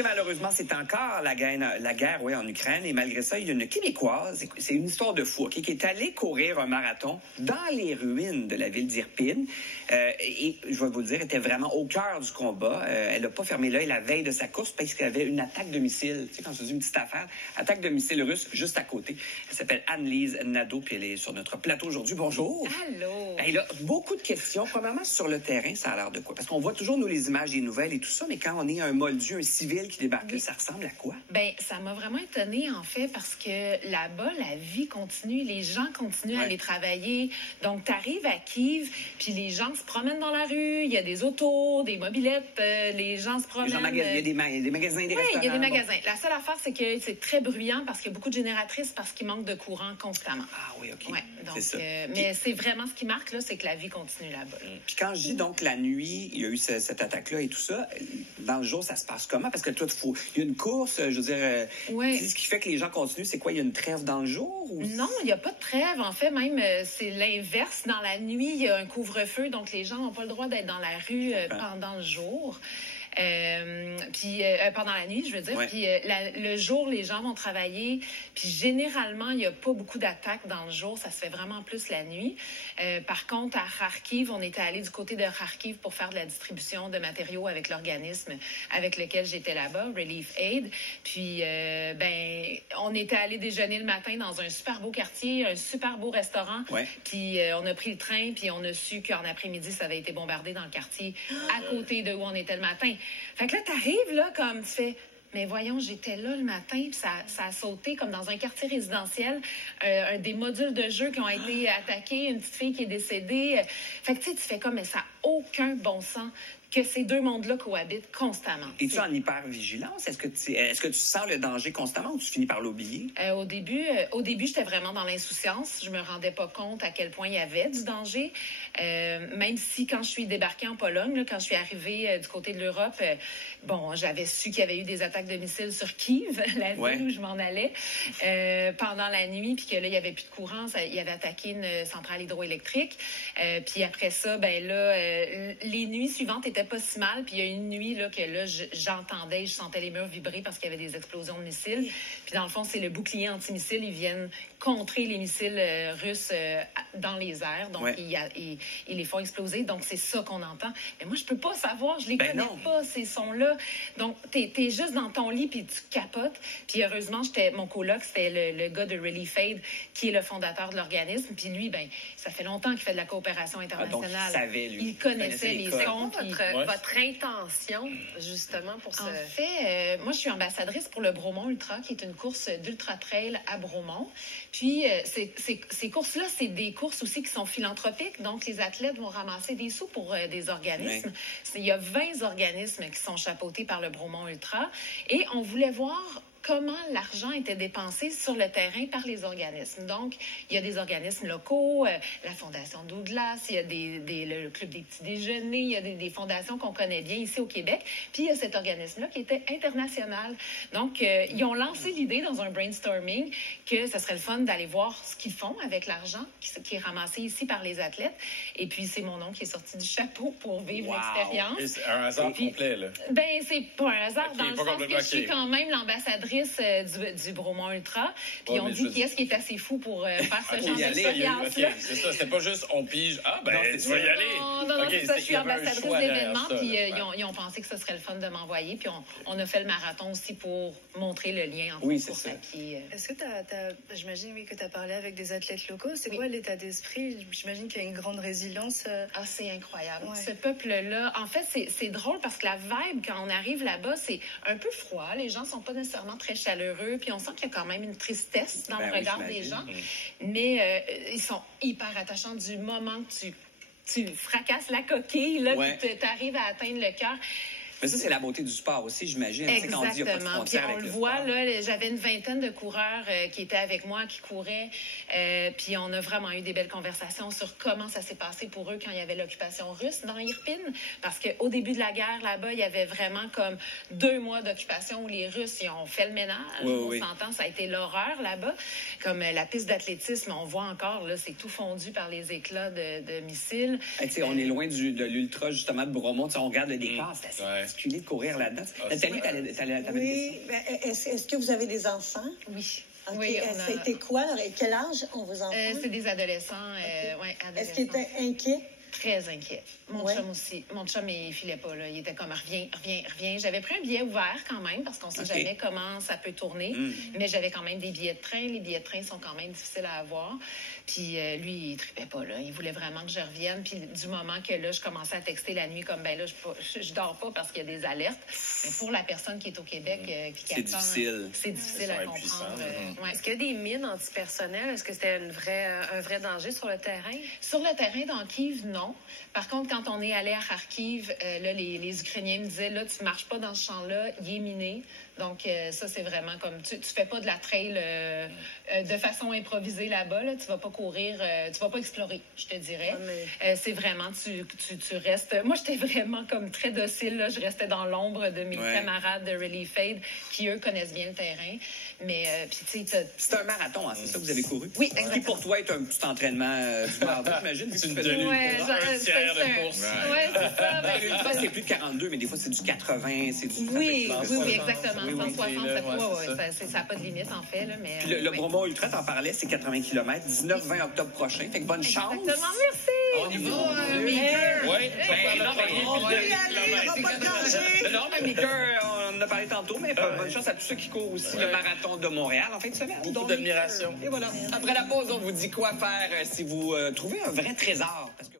Malheureusement, c'est encore la guerre en Ukraine. Et malgré ça, il y a une Québécoise, c'est une histoire de fou, qui est allée courir un marathon dans les ruines de la ville d'Irpine. Et je vais vous le dire, elle était vraiment au cœur du combat. Elle n'a pas fermé l'œil la veille de sa course parce qu'il y avait une attaque de missile. Tu sais, quand je dis une petite affaire, attaque de missile russe juste à côté. Elle s'appelle Anne-Lise Nadeau, puis elle est sur notre plateau aujourd'hui. Bonjour. Allô. Elle a beaucoup de questions. Premièrement, sur le terrain, ça a l'air de quoi? Parce qu'on voit toujours, nous, les images des nouvelles et tout ça, mais quand on est un moldu, un civil qui débarque, ça ressemble à quoi? Bien, ça m'a vraiment étonnée, en fait, parce que là-bas, la vie continue, les gens continuent à aller travailler. Donc, tu arrives à Kiev, puis les gens se promènent dans la rue, il y a des autos, des mobylettes, les gens se promènent. Il y a des magasins, des restaurants. Oui, il y a des magasins. La seule affaire, c'est que c'est très bruyant parce qu'il y a beaucoup de génératrices parce qu'il manque de courant constamment. Ah oui, OK. Ouais, donc, c'est ça. Mais c'est vraiment ce qui marque, là, c'est que la vie continue là-bas. Puis quand je dis donc la nuit, il y a eu cette attaque-là et tout ça, dans le jour, ça se passe comment? Parce que toi, il y a une course, je veux dire, ce qui fait que les gens continuent, c'est quoi? Il y a une trêve dans le jour? Ou... Non, il n'y a pas de trêve. En fait, même, c'est l'inverse. Dans la nuit, il y a un couvre-feu, donc les gens n'ont pas le droit d'être dans la rue pendant le jour. Pendant la nuit, je veux dire. Ouais. Puis le jour, les gens vont travailler. Puis généralement, il n'y a pas beaucoup d'attaques dans le jour. Ça se fait vraiment plus la nuit. Par contre, à Kharkiv, on était allé du côté de Kharkiv pour faire de la distribution de matériaux avec l'organisme avec lequel j'étais là-bas, Relief Aid. Puis, on était allé déjeuner le matin dans un super beau quartier, un super beau restaurant. Ouais. Puis, on a pris le train, puis on a su qu'en après-midi, ça avait été bombardé dans le quartier à côté de où on était le matin. Fait que là, t'arrives, là, comme tu fais... Mais voyons, j'étais là le matin, puis ça a sauté comme dans un quartier résidentiel, des modules de jeu qui ont été attaqués, une petite fille qui est décédée. Fait que tu sais, tu fais comme, mais ça n'a aucun bon sens que ces deux mondes-là cohabitent constamment. Es-tu en hyper-vigilance? Est-ce que tu sens le danger constamment ou tu finis par l'oublier? Au début, j'étais vraiment dans l'insouciance. Je me rendais pas compte à quel point il y avait du danger. Même si quand je suis débarquée en Pologne, là, quand je suis arrivée du côté de l'Europe, j'avais su qu'il y avait eu des attaques de missiles sur Kiev, la ville où je m'en allais, pendant la nuit, puis que là, il y avait plus de courant. Il avait attaqué une centrale hydroélectrique. Puis après ça, les nuits suivantes étaient pas si mal. Puis il y a une nuit là que là, j'entendais, je sentais les murs vibrer parce qu'il y avait des explosions de missiles. Puis dans le fond, c'est le bouclier antimissile. Ils viennent contrer les missiles russes dans les airs. Donc, ils les font exploser. Donc, c'est ça qu'on entend. Mais moi, je peux pas savoir. Je les connais pas, ces sons-là. Donc, t'es juste dans ton lit puis tu capotes. Puis heureusement, mon coloc, c'était le gars de Relief Aid qui est le fondateur de l'organisme. Puis lui, ça fait longtemps qu'il fait de la coopération internationale. Donc, il savait, lui. Il connaissait les sons. Votre intention, justement, pour ça? En fait, moi, je suis ambassadrice pour le Bromont Ultra, qui est une course d'ultra-trail à Bromont. Puis, ces courses-là, c'est des courses aussi qui sont philanthropiques. Donc, les athlètes vont ramasser des sous pour des organismes. Il y a 20 organismes qui sont chapeautés par le Bromont Ultra. Et on voulait voir comment l'argent était dépensé sur le terrain par les organismes. Donc, il y a des organismes locaux, la Fondation Douglas, il y a le Club des petits déjeuners, il y a des fondations qu'on connaît bien ici au Québec. Puis, il y a cet organisme-là qui était international. Donc, ils ont lancé l'idée dans un brainstorming que ce serait le fun d'aller voir ce qu'ils font avec l'argent qui est ramassé ici par les athlètes. Et puis, c'est mon nom qui est sorti du chapeau pour vivre l'expérience. C'est un hasard complet, là. Ben, c'est pas un hasard dans le sens que je suis quand même l'ambassadrice du Bromont Ultra. Puis on dit qui est-ce qui est assez fou pour faire ce genre d'expérience-là. C'est ça, c'était pas juste on pige, tu vas y aller. Non, c'est ça, je suis ambassadrice d'événements, puis ils ont pensé que ce serait le fun de m'envoyer, puis on a fait le marathon aussi pour montrer le lien entre les courses à pied. Est-ce que j'imagine que tu as parlé avec des athlètes locaux, c'est quoi l'état d'esprit? J'imagine qu'il y a une grande résilience. Ah, c'est incroyable. Ouais. Ce peuple-là, en fait, c'est drôle parce que la vibe, quand on arrive là-bas, c'est un peu froid, les gens sont pas nécessairement très chaleureux, puis on sent qu'il y a quand même une tristesse dans le regard des gens. Mais ils sont hyper attachants du moment que tu fracasses la coquille, là, puis tu arrives à atteindre le cœur. Mais ça, c'est la beauté du sport aussi, j'imagine. Exactement. Quand on dit qu'il n'y a pas de frontières Puis on avec le le voit, sport. là, j'avais une vingtaine de coureurs qui étaient avec moi, qui couraient. Puis on a vraiment eu des belles conversations sur comment ça s'est passé pour eux quand il y avait l'occupation russe dans Irpin. Parce qu'au début de la guerre, là-bas, il y avait vraiment comme 2 mois d'occupation où les Russes ils ont fait le ménage. On s'entend, ça a été l'horreur là-bas. Comme la piste d'athlétisme, on voit encore, là, c'est tout fondu par les éclats de missiles. On est loin de l'ultra, justement, de Bromont. On regarde le décor, c'est assez particulier de courir là-dedans. Nathalie, t'avais Oui. Est-ce que vous avez des enfants? Oui. Okay. Oui, c'était quoi? Et quel âge ont vos enfants? C'est des adolescents. Adolescents. Est-ce qu'ils étaient inquiets? Très inquiet. Mon chum aussi. Mon chum, il filait pas, là. Il était comme, reviens. J'avais pris un billet ouvert quand même, parce qu'on sait jamais comment ça peut tourner. Mais j'avais quand même des billets de train. Les billets de train sont quand même difficiles à avoir. Puis lui, il tripait pas, là. Il voulait vraiment que je revienne. Puis du moment que là, je commençais à texter la nuit, comme, ben là, je dors pas parce qu'il y a des alertes. Mais pour la personne qui est au Québec, puis qui attend, c'est difficile à comprendre. Est-ce qu'il y a des mines antipersonnelles? Est-ce que c'était un vrai danger sur le terrain? Sur le terrain dans Kiev, non. Par contre, quand on est allé à Kharkiv, là, les Ukrainiens me disaient, là, tu marches pas dans ce champ-là, il est miné. Donc, ça, c'est vraiment comme, tu fais pas de la trail de façon improvisée là-bas, là. Tu vas pas courir, tu vas pas explorer, je te dirais. C'est vraiment, tu restes... Moi, j'étais vraiment comme très docile, là. Je restais dans l'ombre de mes camarades de Relief Aid qui, eux, connaissent bien le terrain. Mais, puis, tu sais... C'est un marathon, hein, c'est ça que vous avez couru? Oui, exactement. Qui, pour toi, est un petit entraînement du mardi, j'imagine. C'est une tenue. Un tiers de course. Oui, c'est ça. Une fois, c'est plus de 42, mais des fois, c'est du 80, c'est du... Oui, exactement. Oui, 160, ça n'a pas de limite, en fait. Là, mais, puis le Bromont Ultra, t'en parlais, c'est 80 km, 19-20 octobre prochain. Fait que bonne chance. Exactement, merci. On y va. Oui, non, mais Meeker, on en a parlé tantôt, mais bonne chance à tous ceux qui courent aussi le marathon de Montréal en fin de semaine. Beaucoup d'admiration. Et voilà. Après la pause, on vous dit quoi faire si vous trouvez un vrai trésor. Parce que